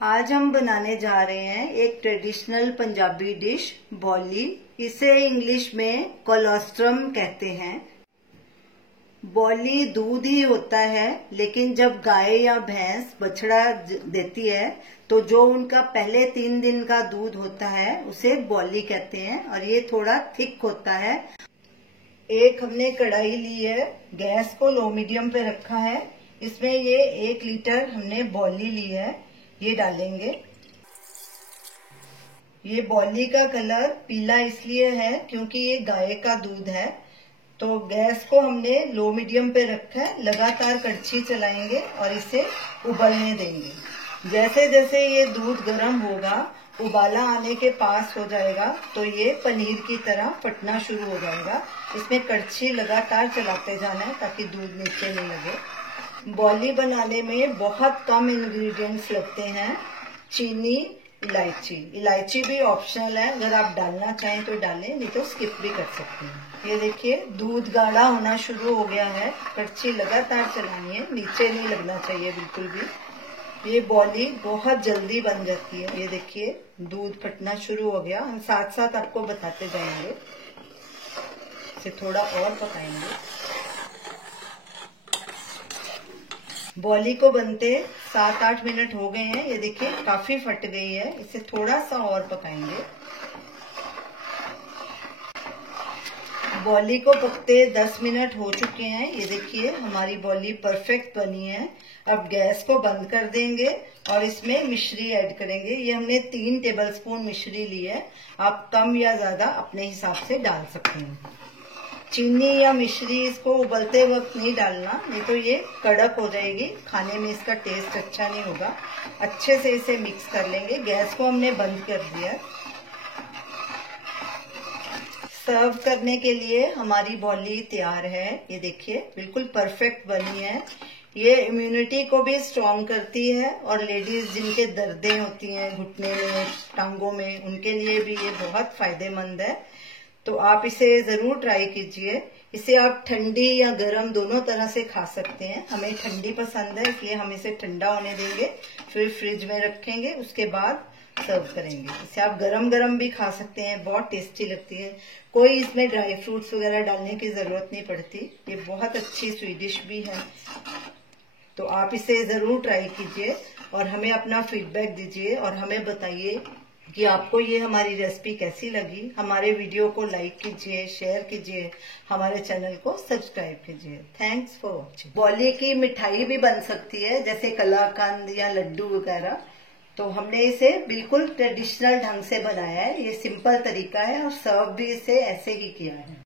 आज हम बनाने जा रहे हैं एक ट्रेडिशनल पंजाबी डिश बॉली। इसे इंग्लिश में कोलोस्ट्रम कहते हैं। बॉली दूध ही होता है, लेकिन जब गाय या भैंस बछड़ा देती है तो जो उनका पहले 3 दिन का दूध होता है उसे बॉली कहते हैं और ये थोड़ा थिक होता है। एक हमने कढ़ाई ली है, गैस को लो मीडियम पे रखा है। इसमें ये 1 लीटर हमने बॉली ली है, ये डालेंगे। ये बॉली का कलर पीला इसलिए है क्योंकि ये गाय का दूध है। तो गैस को हमने लो मीडियम पे रखा है, लगातार कड़छी चलाएंगे और इसे उबलने देंगे। जैसे जैसे ये दूध गर्म होगा, उबाला आने के पास हो जाएगा तो ये पनीर की तरह फटना शुरू हो जाएगा। इसमें कड़छी लगातार चलाते जाना है ताकि दूध नीचे नहीं लगे। बॉली बनाने में बहुत कम इंग्रेडिएंट्स लगते हैं। चीनी, इलायची भी ऑप्शनल है, अगर आप डालना चाहें तो डालें, नहीं तो स्किप भी कर सकते हैं। ये देखिए दूध गाढ़ा होना शुरू हो गया है, कड़छी लगातार चलानी है, नीचे नहीं लगना चाहिए बिल्कुल भी। ये बॉली बहुत जल्दी बन जाती है। ये देखिए दूध फटना शुरू हो गया, हम साथ साथ आपको बताते जाएंगे। इसे थोड़ा और पकाएंगे। बॉली को बनते 7-8 मिनट हो गए हैं। ये देखिए काफी फट गई है, इसे थोड़ा सा और पकाएंगे। बॉली को पकते 10 मिनट हो चुके हैं। ये देखिए हमारी बॉली परफेक्ट बनी है। अब गैस को बंद कर देंगे और इसमें मिश्री ऐड करेंगे। ये हमने 3 टेबलस्पून मिश्री ली है, आप कम या ज्यादा अपने हिसाब से डाल सकते हैं। चीनी या मिश्री इसको उबलते वक्त नहीं डालना, नहीं तो ये कड़क हो जाएगी, खाने में इसका टेस्ट अच्छा नहीं होगा। अच्छे से इसे मिक्स कर लेंगे। गैस को हमने बंद कर दिया। सर्व करने के लिए हमारी बॉली तैयार है। ये देखिए बिल्कुल परफेक्ट बनी है। ये इम्यूनिटी को भी स्ट्रॉन्ग करती है और लेडीज जिनके दर्दें होती हैं घुटने में, टांगों में, उनके लिए भी ये बहुत फायदेमंद है। तो आप इसे जरूर ट्राई कीजिए। इसे आप ठंडी या गर्म दोनों तरह से खा सकते हैं। हमें ठंडी पसंद है इसलिए हम इसे ठंडा होने देंगे, फिर फ्रिज में रखेंगे, उसके बाद सर्व करेंगे। इसे आप गरम गरम भी खा सकते हैं, बहुत टेस्टी लगती है। कोई इसमें ड्राई फ्रूट्स वगैरह डालने की जरूरत नहीं पड़ती। ये बहुत अच्छी स्वीडिश भी है। तो आप इसे जरूर ट्राई कीजिए और हमें अपना फीडबैक दीजिए और हमें बताइए कि आपको ये हमारी रेसिपी कैसी लगी। हमारे वीडियो को लाइक कीजिए, शेयर कीजिए, हमारे चैनल को सब्सक्राइब कीजिए। Thanks for watching. बॉली की मिठाई भी बन सकती है, जैसे कलाकंद या लड्डू वगैरह। तो हमने इसे बिल्कुल ट्रेडिशनल ढंग से बनाया है। ये सिंपल तरीका है और सर्व भी इसे ऐसे ही किया है।